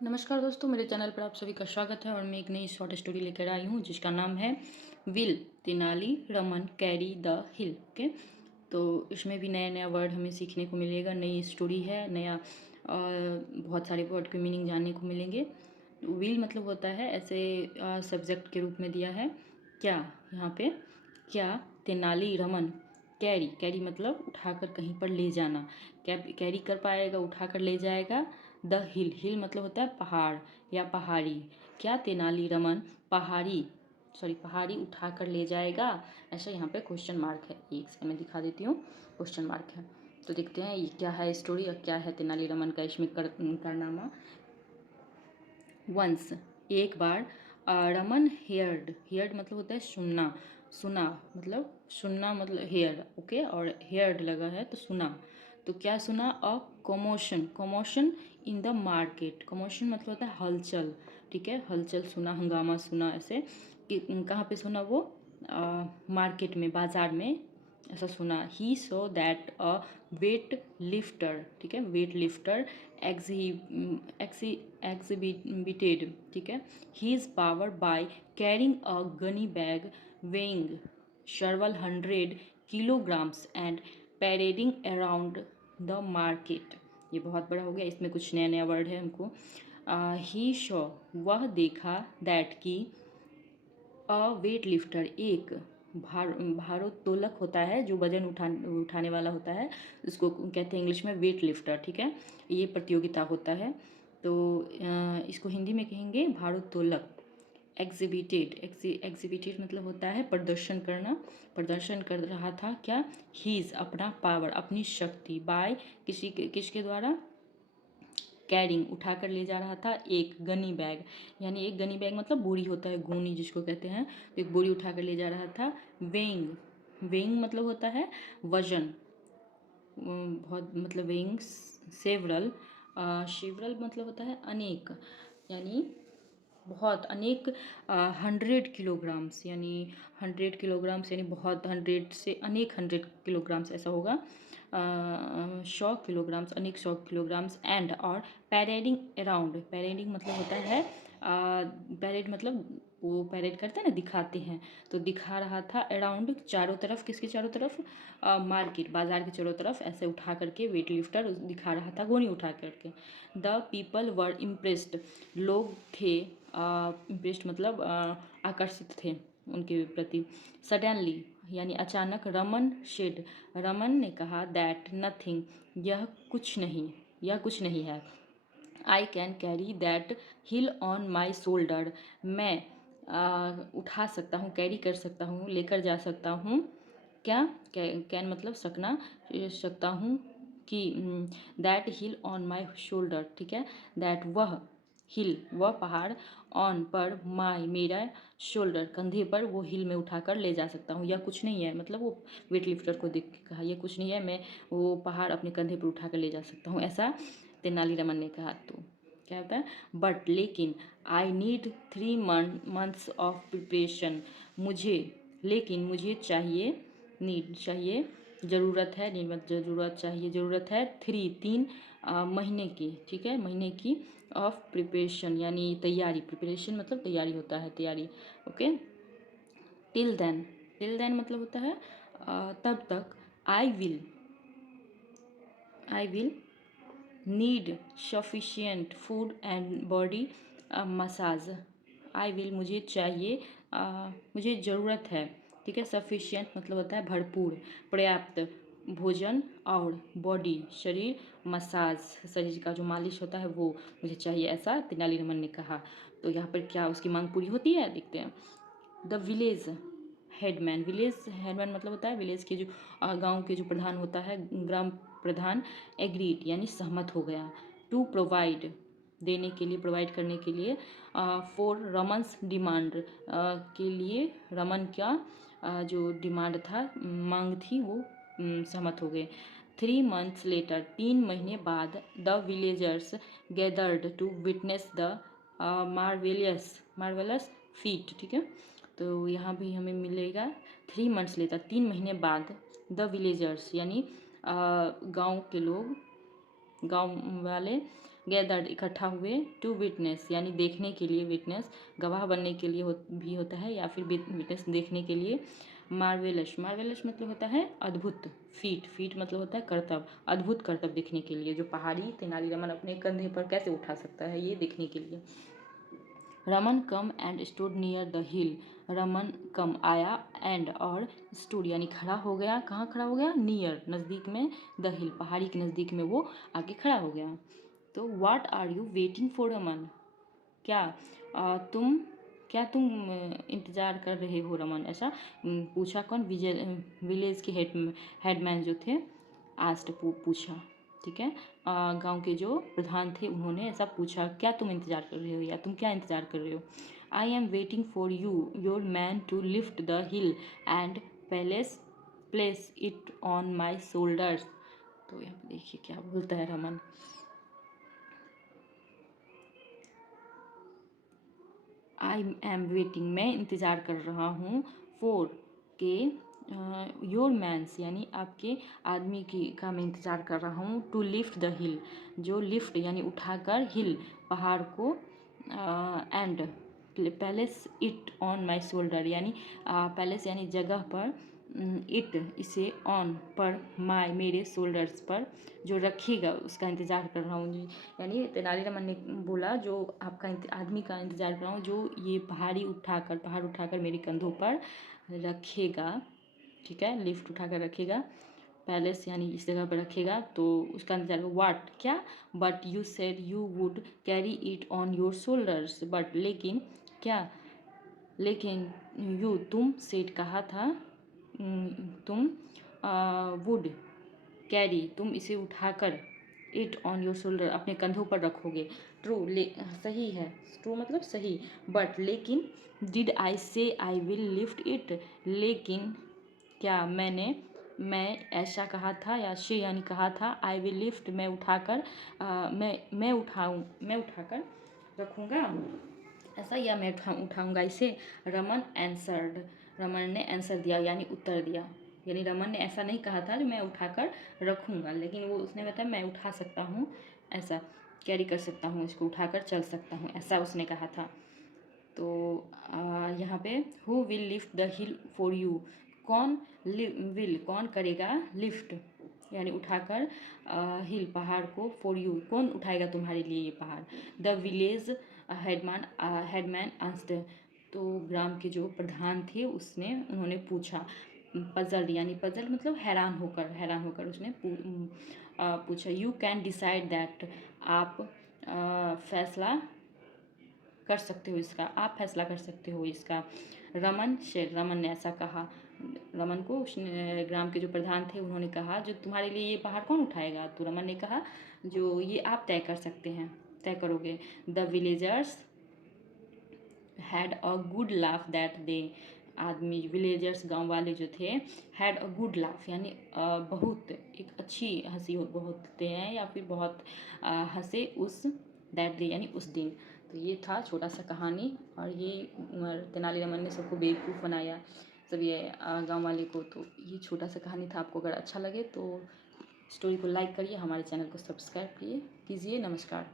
नमस्कार दोस्तों, मेरे चैनल पर आप सभी का स्वागत है और मैं एक नई शॉर्ट स्टोरी लेकर आई हूँ जिसका नाम है will Tenali Raman carry the hill. Okay, तो इसमें भी नया नया वर्ड हमें सीखने को मिलेगा। नई स्टोरी है, नया बहुत सारे वर्ड के मीनिंग जानने को मिलेंगे। विल मतलब होता है ऐसे सब्जेक्ट के रूप में दिया है क्या यहाँ पे, क्या तेनाली रमन कैरी, कैरी मतलब उठाकर कहीं पर ले जाना, कैरी कर पाएगा, उठाकर ले जाएगा। द हिल, हिल मतलब होता है पहाड़ या पहाड़ी। क्या तेनालीरामन पहाड़ी उठा कर ले जाएगा, ऐसा यहाँ पे क्वेश्चन मार्क है। एक सेकंड में दिखा देती हूँ, क्वेश्चन मार्क है। तो देखते हैं ये क्या है स्टोरी और क्या है तेनालीरामन का इसमें कारनामा। वंस एक बार, रमन हेयर्ड, हेयर्ड मतलब होता है सुनना, सुना मतलब सुनना मतलब हेयर। ओके, और हेयर्ड लगा है तो सुना। तो क्या सुना? A commotion, commotion in the market. Commotion मतलब होता है हलचल, ठीक है, हलचल सुना, हंगामा सुना। ऐसे कि कहाँ पे सुना वो? मार्केट में, बाजार में ऐसा सुना। He so that a weight lifter, ठीक है, वेट लिफ्टर एग्जिबिटेड, ठीक है, his power by carrying a gunny bag weighing several hundred kilograms and parading around the market। ये बहुत बड़ा हो गया, इसमें कुछ नया नया वर्ड है हमको। ही शो, वह देखा, दैट की, अ वेट लिफ्टर एक भारोत्तोलक होता है जो वजन उठाने वाला होता है, उसको कहते हैं इंग्लिश में वेट लिफ्टर, ठीक है। ये प्रतियोगिता होता है, तो इसको हिंदी में कहेंगे भारोत्तोलक। एग्जिबिटेड मतलब होता है प्रदर्शन करना, प्रदर्शन कर रहा था क्या? हीज अपना पावर, अपनी शक्ति, बाय किसके द्वारा? कैरिंग उठाकर ले जा रहा था एक गनी बैग, यानी एक गनी बैग मतलब बोरी होता है, गोनी जिसको कहते हैं। तो एक बोरी उठाकर ले जा रहा था। वेइंग, वेइंग मतलब होता है वजन, बहुत मतलब वेइंग सेवरल, सेवरल मतलब होता है अनेक, यानी बहुत, अनेक, 100 किलोग्राम्स, यानी 100 किलोग्राम्स यानी बहुत, 100 से अनेक 100 किलोग्राम्स ऐसा होगा। 100 किलोग्राम्स, अनेक 100 किलोग्राम्स। एंड और पैरेडिंग अराउंड, पैरेडिंग मतलब होता है पैरेड मतलब वो पैरेड करते हैं ना, दिखाते हैं, तो दिखा रहा था अराउंड चारों तरफ, किसके चारों तरफ? मार्केट, बाजार के चारों तरफ ऐसे उठा करके वेट लिफ्टर दिखा रहा था, गोनी उठा करके। द पीपल वर इम्प्रेस्ड, लोग थे, इम्प्रेस्ड मतलब आकर्षित थे उनके प्रति। सडनली यानी अचानक, रमन शेड, रमन ने कहा, दैट नथिंग, यह कुछ नहीं, यह कुछ नहीं है। I can carry that hill on my shoulder, मैं उठा सकता हूँ, कैरी कर सकता हूँ, लेकर जा सकता हूँ। क्या? कैन मतलब सकना, सकता हूँ कि, that hill on my shoulder, ठीक है, दैट वह हिल, वह पहाड़, ऑन पर, माई मेरा, शोल्डर कंधे पर, वो हिल में उठाकर ले जा सकता हूँ। यह कुछ नहीं है मतलब वो वेट लिफ्टर को देख के कहा, यह कुछ नहीं है, मैं वो पहाड़ अपने कंधे पर उठाकर ले जा सकता हूँ, ऐसा तेनालीरामन ने कहा। तो क्या होता है? बट लेकिन, I need 3 months of preparation, मुझे, लेकिन मुझे चाहिए, नीड चाहिए, ज़रूरत है, नीड मतलब ज़रूरत, चाहिए ज़रूरत है, 3 महीने की, ठीक है, महीने की, ऑफ प्रिपरेशन यानी तैयारी, प्रिपरेशन मतलब तैयारी होता है, तैयारी। Okay, till then, till then मतलब होता है तब तक। I will, I will need sufficient food and body massage. I will मुझे चाहिए, मुझे ज़रूरत है, ठीक है, सफिशियंट मतलब होता है भरपूर, पर्याप्त भोजन, और बॉडी शरीर, मसाज शरीर का जो मालिश होता है वो मुझे चाहिए, ऐसा तेनालीरामन ने कहा। तो यहाँ पर क्या उसकी मांग पूरी होती है, देखते हैं। The village headman, village headman मतलब होता है विलेज के जो गांव के जो प्रधान होता है, ग्राम प्रधान, एग्रीड यानी सहमत हो गया, टू प्रोवाइड देने के लिए, प्रोवाइड करने के लिए, फॉर रमन्स डिमांड के लिए, रमन का जो डिमांड था, मांग थी, वो सहमत हो गए। 3 months लेटर, 3 महीने बाद, the villagers gathered to witness the marvellous, marvellous feat, ठीक है। तो यहाँ भी हमें मिलेगा 3 months लेता, 3 महीने बाद, द विलेजर्स यानी गांव के लोग, गांव वाले, गैदर्ड इकट्ठा हुए, टू विटनेस यानी देखने के लिए, विटनेस गवाह बनने के लिए भी होता है, या फिर विटनेस देखने के लिए। मार्वेलस, मार्वेलस मतलब होता है अद्भुत। फीट, फीट मतलब होता है करतब, अद्भुत करतब देखने के लिए, जो पहाड़ी तेनालीरामन अपने कंधे पर कैसे उठा सकता है, ये देखने के लिए। Raman come and stood near the hill, Raman come आया, एंड और स्टूड यानी खड़ा हो गया, कहाँ खड़ा हो गया, नियर नज़दीक में, द हिल पहाड़ी के नज़दीक में वो आके खड़ा हो गया। तो what are you waiting for Raman, क्या तुम इंतज़ार कर रहे हो रमन, ऐसा पूछा कौन, विलेज के हेडमैन जो थे, आस्ट पूछा, ठीक है। गांव के जो प्रधान थे उन्होंने ऐसा पूछा, क्या तुम इंतज़ार कर रहे हो, या तुम क्या इंतज़ार कर रहे हो। I am waiting for you your man to lift the hill and place it on my shoulders. तो यहाँ पे देखिए क्या बोलता है रमन। आई एम वेटिंग मैं इंतज़ार कर रहा हूँ, फोर के योर मैन्स यानी आपके आदमी की का मैं इंतज़ार कर रहा हूँ, टू लिफ्ट द हिल जो लिफ्ट यानी उठाकर, हिल पहाड़ को, and palace it on my shoulder यानी पैलेस यानी जगह पर, इट इसे ऑन पर, माई मेरे शोल्डर्स पर जो रखेगा उसका इंतज़ार कर रहा हूँ जी। यानी तेनालीरामन ने बोला जो आपका आदमी का इंतज़ार कर रहा हूँ जो ये पहाड़ उठाकर मेरे कंधों पर रखेगा, ठीक है, लिफ्ट उठाकर रखेगा, पैलेस यानी इस जगह पर रखेगा, तो उसका इंतजार। वाट क्या, but you said you would carry it on your shoulders, but लेकिन क्या, लेकिन यू तुम सेड कहा था, तुम वुड कैरी तुम इसे उठाकर, इट ऑन योर शोल्डर अपने कंधों पर रखोगे। ट्रू सही है, ट्रू मतलब सही, बट लेकिन, डिड आई से आई विल लिफ्ट इट लेकिन क्या मैं ऐसा कहा था, या से यानी कहा था, आई विल लिफ्ट मैं उठाकर, मैं उठाकर रखूँगा ऐसा, या मैं उठाऊँगा इसे। रमन एंसर्ड, रमन ने आंसर दिया यानी उत्तर दिया, यानी रमन ने ऐसा नहीं कहा था जो मैं उठाकर रखूँगा, लेकिन वो उसने बताया मैं उठा सकता हूँ, ऐसा कैरी कर सकता हूँ, इसको उठाकर चल सकता हूँ, ऐसा उसने कहा था। तो यहाँ पे who will lift the hill for you, कौन विल कौन करेगा, लिफ्ट यानी उठाकर, हिल पहाड़ को, फॉर यू कौन उठाएगा तुम्हारे लिए ये पहाड़। द विलेज हेडमैन आंस्ड, तो ग्राम के जो प्रधान थे उन्होंने पूछा, पजल्ड यानी पजल मतलब हैरान होकर उसने पूछा। यू कैन डिसाइड दैट, आप फैसला कर सकते हो इसका, आप फैसला कर सकते हो इसका। रमन ने ऐसा कहा, रमन को उसने ग्राम के जो प्रधान थे उन्होंने कहा जो तुम्हारे लिए ये पहाड़ कौन उठाएगा, तो रमन ने कहा जो ये आप तय कर सकते हैं, तय करोगे। The villagers had a good laugh that day, आदमी विलेजर्स गांव वाले जो थे, हैड अ गुड लाफ यानी बहुत एक अच्छी हंसी होते हैं, या फिर बहुत हंसे उस दैट डे यानी उस दिन। तो ये था छोटा सा कहानी, और ये तेनालीरामन ने सबको बेवकूफ़ बनाया, सब ये गाँव वाले को। तो ये छोटा सा कहानी था, आपको अगर अच्छा लगे तो स्टोरी को लाइक करिए, हमारे चैनल को सब्सक्राइब कीजिए। नमस्कार।